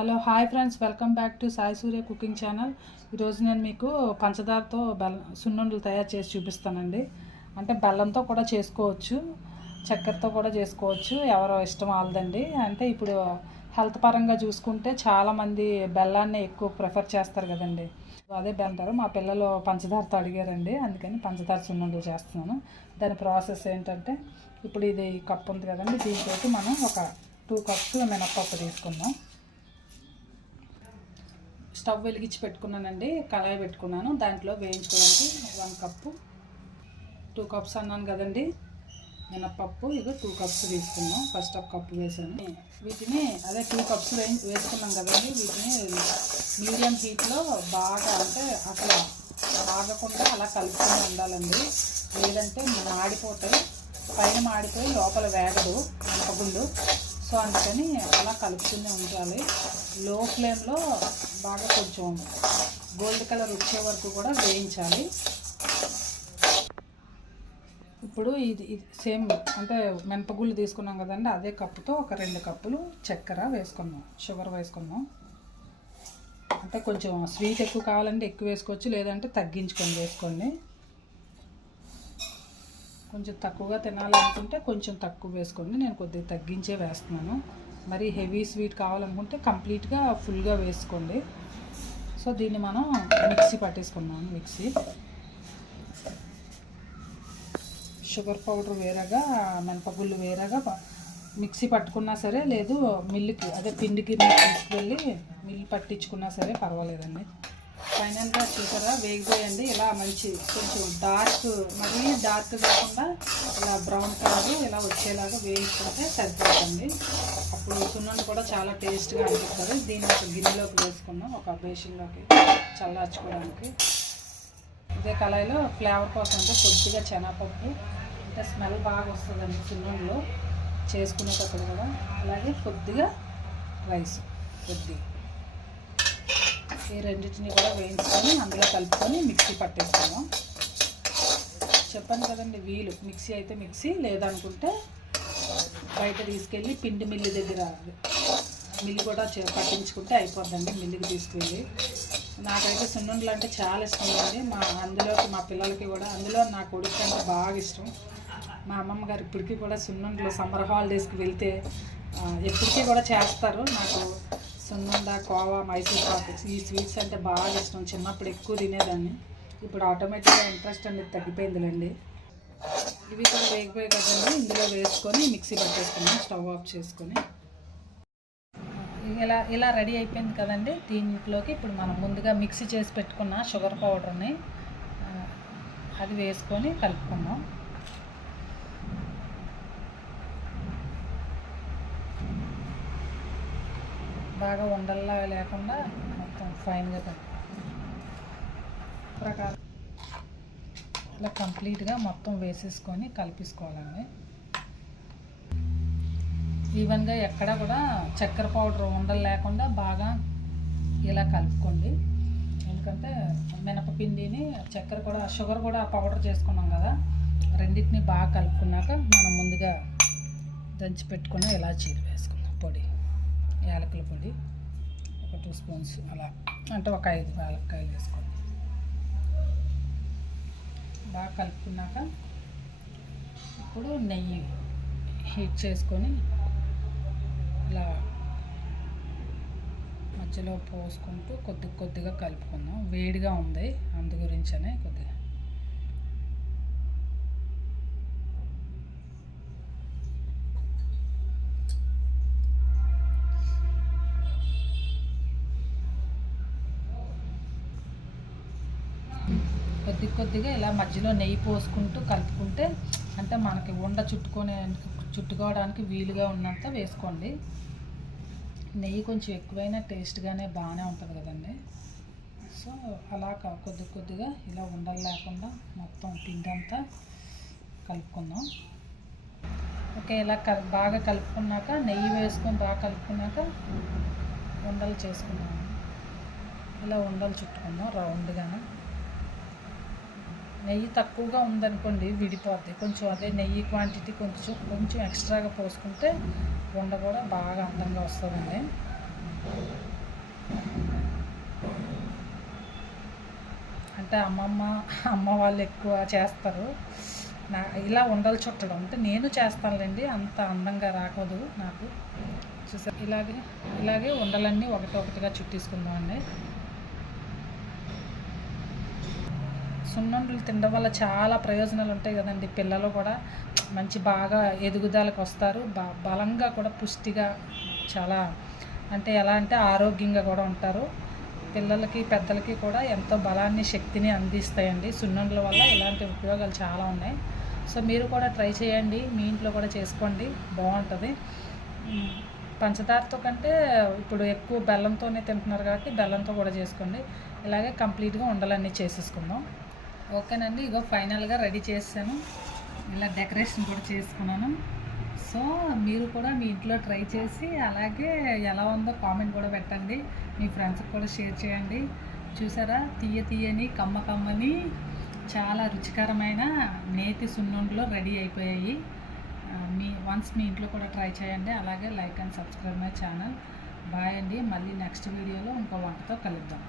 Hello hi friends. Welcome back to Sai Surya cooking channel. ఈరోజు నేను మీకు పంచదారతో bell సున్నుండలు తయారు చేసి చూపిస్తానండి. అంటే బెల్లంతో కూడా చేసుకోవచ్చు చక్కెరతో కూడా చేసుకోవచ్చు. ఎవరో ఇష్టం వాళ్ళదండి. అంటే ఇప్పుడు హెల్త్ పరంగా చూసుకుంటే చాలామంది బెల్లాన్ని ఎక్కువ ప్రిఫర్ చేస్తారు కదండి. అదే బెల్లంటారు. మా పిల్లలు పంచదారతో అడిగారండి. అందుకని పంచదార సున్నుండలు చేస్తున్నాను. దాని ప్రాసెస్ ఏంటంటే ఇప్పుడు ఇది కప్పు ఉంది కదండి. దీంతో మనం ఒక టూ కప్స్ మినప్పప్పు తీసుకుందాం. స్టవ్ వెలిగించి పెట్టుకున్నానండి కళాయి పెట్టుకున్నాను. దాంట్లో వేయించుకోవడానికి వన్ కప్పు టూ కప్స్ అన్నాను కదండి. మినప్పప్పు ఇది టూ కప్స్ తీసుకున్నాం. ఫస్ట్ ఒక కప్పు వేసాను. వీటిని అదే టూ కప్స్ వే వేసుకున్నాం కదండి. వీటిని మీడియం హీట్లో బాగా అంటే అసలు ఆగకుండా అలా కలుపుకొని ఉండాలండి. లేదంటే మాడిపోతాయి. పైన మాడిపోయి లోపల వేగదు మినపగుళ్ళు సో అందుకని అలా కలుపుతూనే ఉండాలి. లో ఫ్లేమ్లో బాగా కొంచెం గోల్డ్ కలర్ వచ్చే వరకు కూడా వేయించాలి. ఇప్పుడు ఇది ఇది సేమ్ అంటే మినపగుళ్ళు తీసుకున్నాం కదండి అదే కప్పుతో ఒక రెండు కప్పులు చక్కెర వేసుకున్నాం షుగర్ వేసుకున్నాం అంటే కొంచెం స్వీట్ ఎక్కువ కావాలంటే ఎక్కువ వేసుకోవచ్చు లేదంటే తగ్గించుకొని వేసుకోండి. కొంచెం తక్కువగా తినాలనుకుంటే కొంచెం తక్కువ వేసుకోండి. నేను కొద్దిగా తగ్గించే వేస్తున్నాను. మరి హెవీ స్వీట్ కావాలనుకుంటే కంప్లీట్గా ఫుల్గా వేసుకోండి. సో దీన్ని మనం మిక్సీ పట్టేసుకున్నాం మిక్సీ. షుగర్ పౌడర్ వేరేగా మినపగుళ్ళు వేరేగా మిక్సీ పట్టుకున్నా సరే లేదు మిల్లుకి అదే పిండికి తీసుకువెళ్ళి మిల్లు పట్టించుకున్నా సరే పర్వాలేదండి. ఫైనల్గా చూసారా? వేగిపోయండి. ఇలా మంచి కొంచెం డార్క్ మరీ డార్క్ కాకుండా ఇలా బ్రౌన్ కలర్ ఇలా వచ్చేలాగా వేయించుకుంటే సరిపోతుంది. అప్పుడు సున్నుండి కూడా చాలా టేస్ట్గా అనిపిస్తుంది. దీన్ని ఒక గిన్నెలోకి వేసుకున్నాం ఒక బేషన్లోకి చల్లార్చుకోవడానికి. ఇదే కళాయిలో ఫ్లేవర్ కోసం అంటే కొద్దిగా శనగపప్పు. అంటే స్మెల్ బాగా వస్తుందండి సున్నుండిలో. చేసుకునేటప్పుడు కూడా అలాగే కొద్దిగా రైస్ కొద్దిగా. ఈ రెండింటిని కూడా వేయించుకొని అందులో కలుపుకొని మిక్సీ పట్టేస్తాము చెప్పాను కదండి వీలు. మిక్సీ అయితే మిక్సీ లేదనుకుంటే బయట తీసుకెళ్ళి పిండి మిల్లు దగ్గర మిల్లు కూడా చే- పట్టించుకుంటే అయిపోద్దండి మిల్లుకి తీసుకెళ్ళి. నాకైతే సున్నుండలు అంటే చాలా ఇష్టం అండి. మా అందులోకి మా పిల్లలకి కూడా అందులో నా కొడుకు అంటే బాగా ఇష్టం. మా అమ్మమ్మ గారు ఇప్పటికీ కూడా సున్నుండలు సమ్మర్ హాలిడేస్కి వెళ్తే ఆ, ఎప్పటికీ కూడా చేస్తారు. నాకు సున్నుండ కోవా మైసూర్ పాక్. ఈ స్వీట్స్ అంటే బాగా ఇష్టం. చిన్నప్పుడు ఎక్కువ తినేదాన్ని. ఇప్పుడు ఆటోమేటిక్గా ఇంట్రెస్ట్ అనేది తగ్గిపోయిందిలేండి. ఇవి కూడా వేగిపోయి కదండి. ఇందులో వేసుకొని మిక్సీ పట్టేసుకున్నాం. స్టవ్ ఆఫ్ చేసుకొని. ఇలా ఇలా రెడీ అయిపోయింది కదండి. దీంట్లోకి ఇప్పుడు మనం ముందుగా మిక్సీ చేసి పెట్టుకున్న షుగర్ పౌడర్ని అది వేసుకొని కలుపుకున్నాం బాగా ఉండల్లా లేకుండా మొత్తం ఫైన్గా ప్రకారం ఇలా కంప్లీట్గా మొత్తం వేసేసుకొని కలిపేసుకోవాలండి. ఈవెన్గా ఎక్కడ కూడా చక్కెర పౌడర్ ఉండలు లేకుండా బాగా ఇలా కలుపుకోండి. ఎందుకంటే మినపపిండిని చక్కెర కూడా షుగర్ కూడా పౌడర్ చేసుకున్నాం కదా రెండింటిని బాగా కలుపుకున్నాక మనం ముందుగా దంచి పెట్టుకున్న చీర వేసుకుందాం పొడి. యాలకుల పొడి ఒక టూ స్పూన్స్ అలా అంటే ఒక ఐదు యాలక్కాయలు వేసుకోండి బాగా కలుపుకున్నాక ఇప్పుడు నెయ్యి హీట్ చేసుకొని ఇలా మధ్యలో పోసుకుంటూ కొద్ది కొద్దిగా కలుపుకుందాం. వేడిగా ఉంది అందు గురించనే కొద్దిగా. కొద్ది కొద్దిగా ఇలా మధ్యలో నెయ్యి పోసుకుంటూ కలుపుకుంటే అంటే మనకి ఉండ చుట్టుకునే చుట్టుకోవడానికి వీలుగా ఉన్నంత వేసుకోండి. నెయ్యి కొంచెం ఎక్కువైనా టేస్ట్గానే బాగానే ఉంటుంది కదండి. సో అలా కొద్ది కొద్దిగా ఇలా ఉండలు లేకుండా మొత్తం పిండి అంతా కలుపుకుందాం. ఓకే ఇలా కల్ బాగా కలుపుకున్నాక నెయ్యి వేసుకొని బాగా కలుపుకున్నాక ఉండలు చేసుకున్నాం ఇలా ఉండలు చుట్టుకుందాం రౌండ్గానే. నెయ్యి తక్కువగా ఉందనుకోండి విడిపోద్ది. కొంచెం అదే నెయ్యి క్వాంటిటీ కొంచెం కొంచెం ఎక్స్ట్రాగా పోసుకుంటే వండ కూడా బాగా అందంగా వస్తుందండి. అంటే అమ్మమ్మ అమ్మ వాళ్ళు ఎక్కువ చేస్తారు. నా ఇలా ఉండలు చుట్టడం. అంటే నేను చేస్తానులేండి అంత అందంగా రాకూడదు నాకు. చూసా ఇలాగే ఇలాగే ఉండలన్నీ ఒకటొకటిగా చుట్టేసుకుందామండి. సున్నుండలు తినడం వల్ల చాలా ప్రయోజనాలు ఉంటాయి కదండి. పిల్లలు కూడా మంచి బాగా ఎదుగుదలకు వస్తారు. బా బలంగా కూడా పుష్టిగా చాలా అంటే ఎలా అంటే ఆరోగ్యంగా కూడా ఉంటారు. పిల్లలకి పెద్దలకి కూడా ఎంతో బలాన్ని శక్తిని అందిస్తాయండి. సున్నుండల వల్ల ఇలాంటి ఉపయోగాలు చాలా ఉన్నాయి. సో మీరు కూడా ట్రై చేయండి. మీ ఇంట్లో కూడా చేసుకోండి. బాగుంటుంది. పంచదారతో కంటే ఇప్పుడు ఎక్కువ బెల్లంతోనే తింటున్నారు కాబట్టి బెల్లంతో కూడా చేసుకోండి. ఇలాగే కంప్లీట్గా ఉండలన్నీ చేసేసుకుందాం. ఓకేనండి ఇగో ఫైనల్గా రెడీ చేశాను. ఇలా డెకరేషన్ కూడా చేసుకున్నాను. సో మీరు కూడా మీ ఇంట్లో ట్రై చేసి అలాగే ఎలా ఉందో కామెంట్ కూడా పెట్టండి. మీ ఫ్రెండ్స్కి కూడా షేర్ చేయండి. చూసారా తీయ తీయని కమ్మ కమ్మని చాలా రుచికరమైన నేతి సున్నుండలు రెడీ అయిపోయాయి. మీ వన్స్ మీ ఇంట్లో కూడా ట్రై చేయండి. అలాగే like and subscribe my channel. Bye అండి. మళ్ళీ నెక్స్ట్ వీడియోలో ఇంకో వంటతో కలుద్దాం.